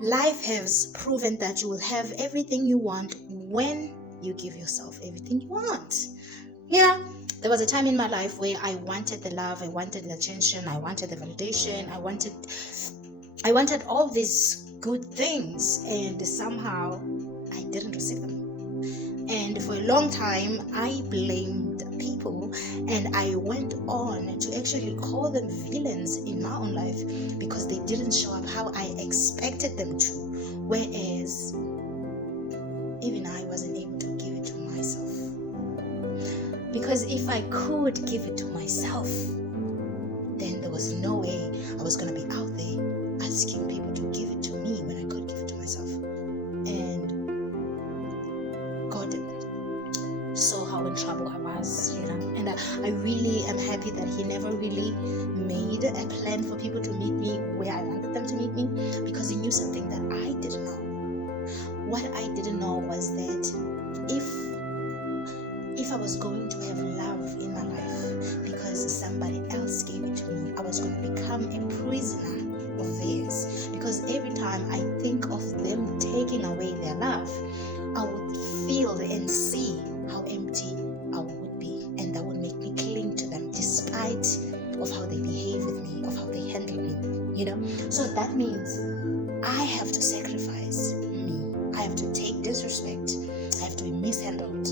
Life has proven that you will have everything you want when you give yourself everything you want. Yeah, there was a time in my life where I wanted the love, I wanted the attention, I wanted the validation, I wanted all these good things, and somehow I didn't receive them. And for a long time, I blamed people, and I went on to actually call them villains in my own life because they didn't show up how I expected them to. Whereas even I wasn't able to give it to myself. Because if I could give it to myself, then there was no way I was going to be out there asking people to give it to me when I could give it to myself. And God saw how in trouble I was, and I really am happy that He never really made a plan for people to meet me where I wanted them to meet me, because He knew something that I didn't know. What I didn't know was that if I was going to have love in my life because somebody else gave it to me, I was going to become a prisoner of theirs. Because every time I think of them taking away their love, I would feel and see how empty I would be, and that would make me cling to them despite of how they behave with me, of how they handle me, So that means I have to sacrifice me. I have to take disrespect. I have to be mishandled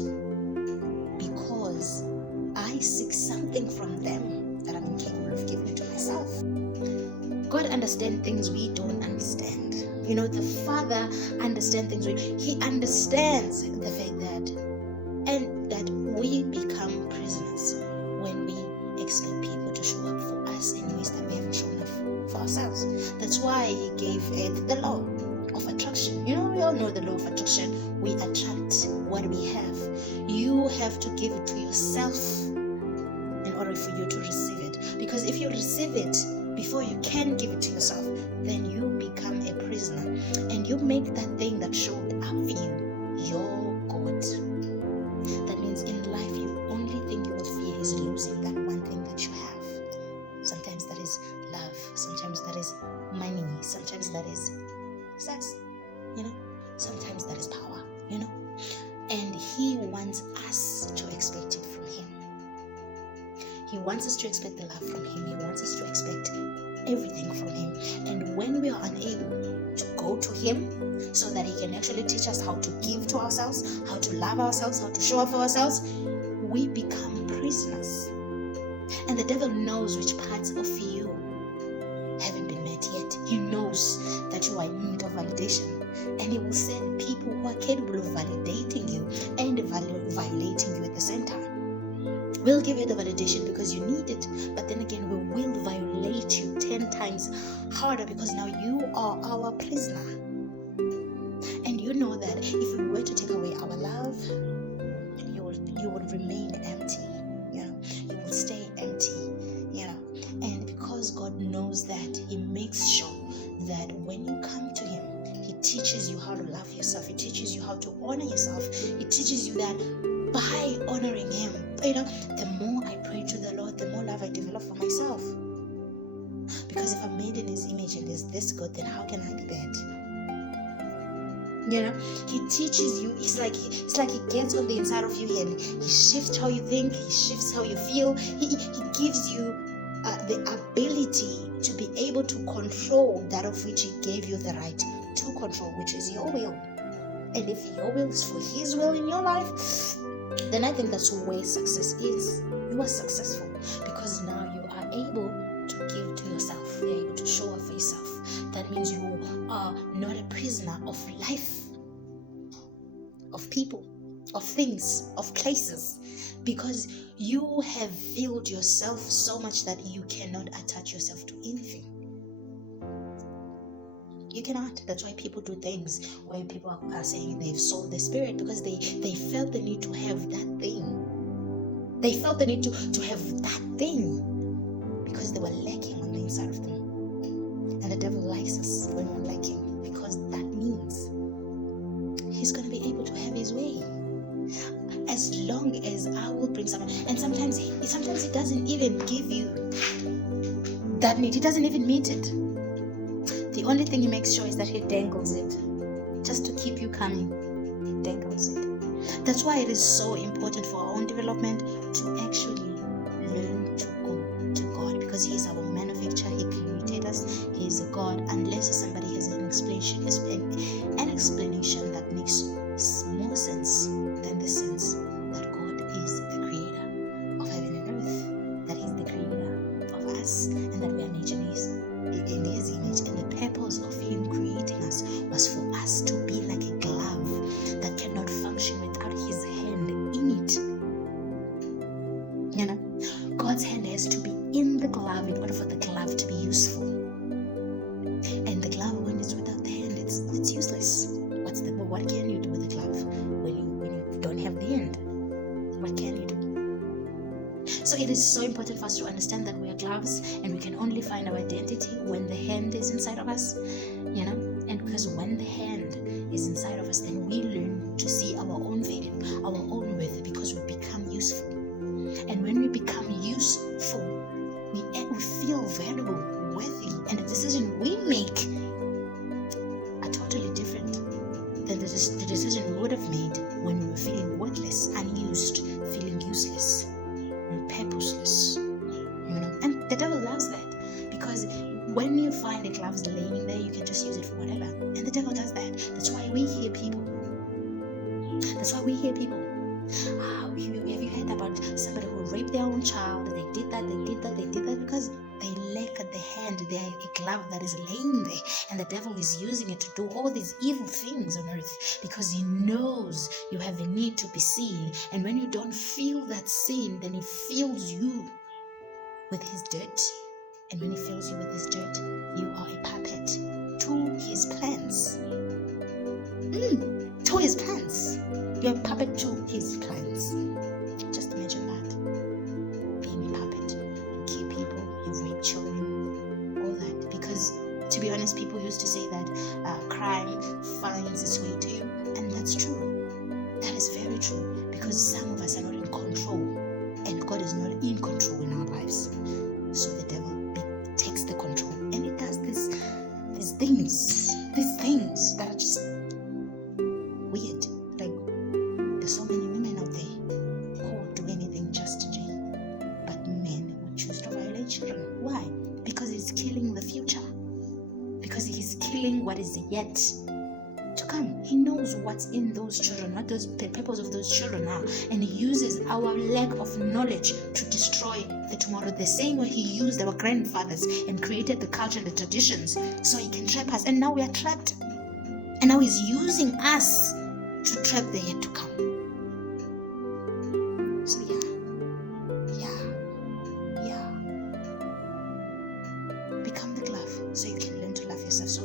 because I seek something from them that I'm incapable of giving to myself. God understands things we don't understand. The Father understands things. He understands the fact that we become prisoners when we expect people to show up for us in ways that we haven't shown up for ourselves. That's why He gave Earth the law of attraction. We all know the law of attraction. We attract what we have. You have to give it to yourself in order for you to receive it. Because if you receive it before you can give it to yourself, then you become a prisoner, and you make that thing that showed up for you your God. That means in life, the only thing you will fear is losing that one thing that you have. Sometimes that is love, sometimes that is money, sometimes that is sex, sometimes that is power, and He wants us to expect it from Him. He wants us to expect the love from Him. He wants us to expect everything from Him. And when we are unable to go to Him so that He can actually teach us how to give to ourselves, how to love ourselves, how to show up for ourselves, we become prisoners. And the devil knows which parts of you haven't been met yet. He knows that you are in need of validation. And He will send people who are capable of validating you and violating you at the same time. We'll give you the validation because you need it, but then again, we will violate you 10 times harder because now you are our prisoner. And you know that if we were to take away our love, you would remain empty. You will stay empty. And because God knows that, He makes sure that when you come to Him, He teaches you how to love yourself. He teaches you how to honor yourself. He teaches you that by honoring Him, the more I pray to the Lord, the more love I develop for myself. Because if I'm made in His image and is this good, then how can I be bad? He teaches you. It's like He gets on the inside of you and He shifts how you think. He shifts how you feel. He gives you the ability to be able to control that of which He gave you the right to control, which is your will. And if your will is for His will in your life, then I think that's where success is. You are successful because now you are able to give to yourself. You're able to show up for yourself. That means you are not a prisoner of life, of people, of things, of places, because you have filled yourself so much that you cannot attach yourself to anything. You cannot. That's why people do things where people are saying they've sold the spirit, because they felt the need to have that thing. They felt the need to have that thing because they were lacking on the inside of them. And the devil likes us when we're lacking, because that means he's going to be able to have his way. As long as I will bring someone, and sometimes he doesn't even give you that need. He doesn't even meet it. The only thing he makes sure is that he dangles it, just to keep you coming. He dangles it. That's why it is so important for our own development to actually learn to go to God, because He is our manufacturer. He created us. He is a God. Unless somebody has an explanation that makes more sense than the sense that God is the creator of heaven and earth, that He's the creator of us, and that we are made in His image. And the purpose of Him creating us was for us to be like a glove that cannot function without His hand in it. You know, God's hand has to be in the glove in order for the glove to be useful. And the glove, when it's without the hand, it's useless. What can you do with the glove when you don't have the hand? What can you do? So it is so important for us to understand that we are gloves, and we can only find our identity when the hand is inside of us. You know, and because when the hand is inside of us, then we learn to see our own value, our own worth, because we become useful. And when we become useful, we feel valuable, worthy, and the decision we make are totally different than the decision we would have made when we were feeling worthless, unused, feeling useless, and purposeless. You know, and the devil loves that, because when you find the gloves laying there, you can just use it for whatever. And the devil does that. That's why we hear people. Have you heard about somebody who raped their own child? They did that because they lack the hand. They are a glove that is laying there, and the devil is using it to do all these evil things on earth, because he knows you have a need to be seen. And when you don't feel that seen, then he fills you with his dirt. And when he fills you with his dirt, you are a puppet to his plans. To his plans. You're a puppet to his plans. Just imagine that. Being a puppet. You kill people, you rape children, all that. Because, to be honest, people used to say that crime finds its way to you. And that's true. That is very true. Because some of us are not in control. And God is not in control in our lives. So the devil takes the control. And it does these things that are just weird. Like, there's so many women out there who will do anything just to dream, but men will choose to violate children. Why? Because he's killing the future, because he's killing what is yet to come. He knows what's in those children, what the purpose of those children are, and he uses our lack of knowledge to destroy the tomorrow, the same way he used our grandfathers and created the culture and the traditions so he can trap us. And now we are trapped, and now he's using us to trap the yet to come. So yeah. Become the glove so you can learn to love yourself. So